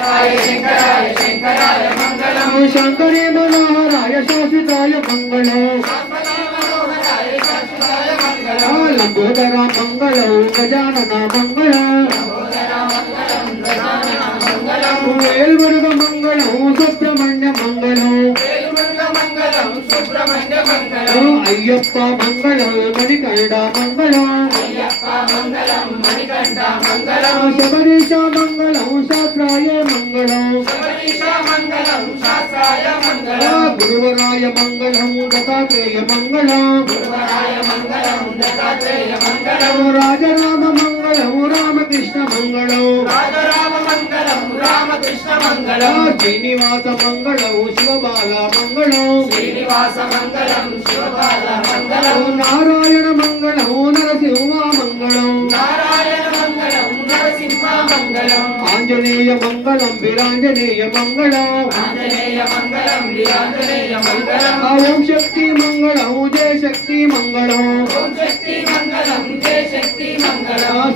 शंकराय शंकराय मंगलम शंकरे मनोहराय शाश्वताय मंगलम लंबोदरा मंगलम गजानन मंगलम वेलमुरुग मंगलम सुब्रह्मण्य मंगलम अय्यप्प मंगलम मणिकंठ मंगलम शबरीश मंगलम शास्त्राय मंगलम गुरुवराय मंगलम दत्तात्रेय मंगलम राजराम मंगलम रामकृष्ण मंगलम श्रीनिवास मंगलम शिवबाला मंगलम नारायण मंगलम नरसिंह मंगलम आंजनेय मंगलम वीरांजनेय मंगलम ओम शक्ति मंगलम जय शक्ति मंगलम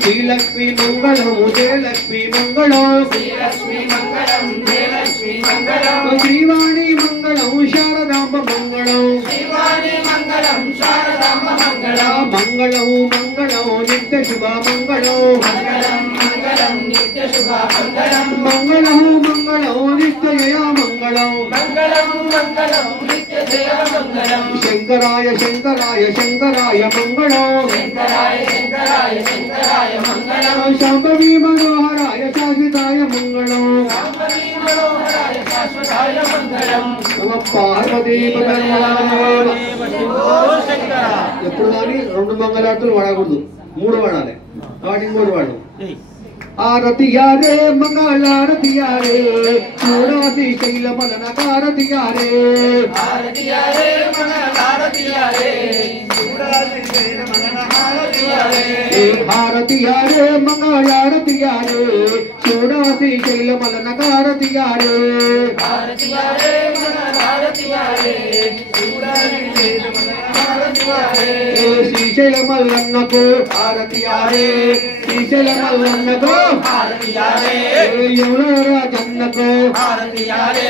श्री लक्ष्मी मंगलम जय लक्ष्मी मंगलम श्रीवाणी मंगलम शारदांब मंगलम मंगलम मंगलम नित्य शुभ मंगलम मंगलम मंगलम नित्य जया मंगलम शंकराय शंकराय शंकराय मंगलम शांभवी मनोहराय शाश्वताय मंगलम नमः पार्वती ఎప్పుడు కానీ 2 మంగళారతులు వాడకూడదు 3 వాడాలి కాబట్టి 3 వాడు आरती यारे मंगलारती यारे चूड़ाती शैल मलन कारती यारे आरती यारे मंगलारती यारे चूड़ाती शैल मलन कारती यारे आरती यारे मंगलारती यारे चूड़ाती शैल मलन कारती यारे आरती यारे मंगलारती यारे चूड़ाती शैल मलन कारती यारे श्रीशैल मल्लन्न को आरती यारे श्रीशैल मल्लन्न को आरती यारे यमुना राजन्न को आरती यारे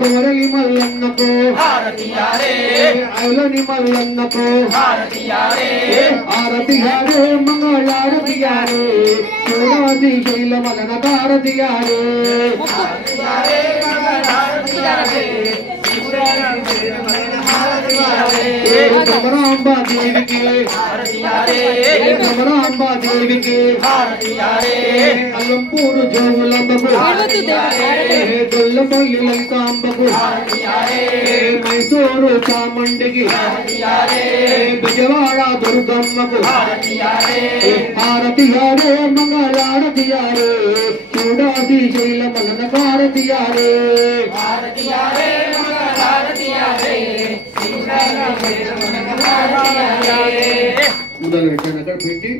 कुमरली मल्लन्न को आरती यारे अवलनी मल्लन्न को आरती यारे मंगलारती यारे चूड़ाती शैल मलन कारती यारे आरती यारे मंगलारती यारे चूड़ाती शैल मलन कारती यारे कमरांबा देवी की आरती यारे कमरांबा देवी की आरती यारे अलंपूर जोलंबకు గొల్లపల్లి లలితాంబకు మైసూరు చాముండికి బిజవాడ దుర్గమ్మకు హారతి యారే మంగళారతి యారే చూడాది శైల మలన భారతి యారే మొదలు పెట్టాను అక్కడ పెట్టి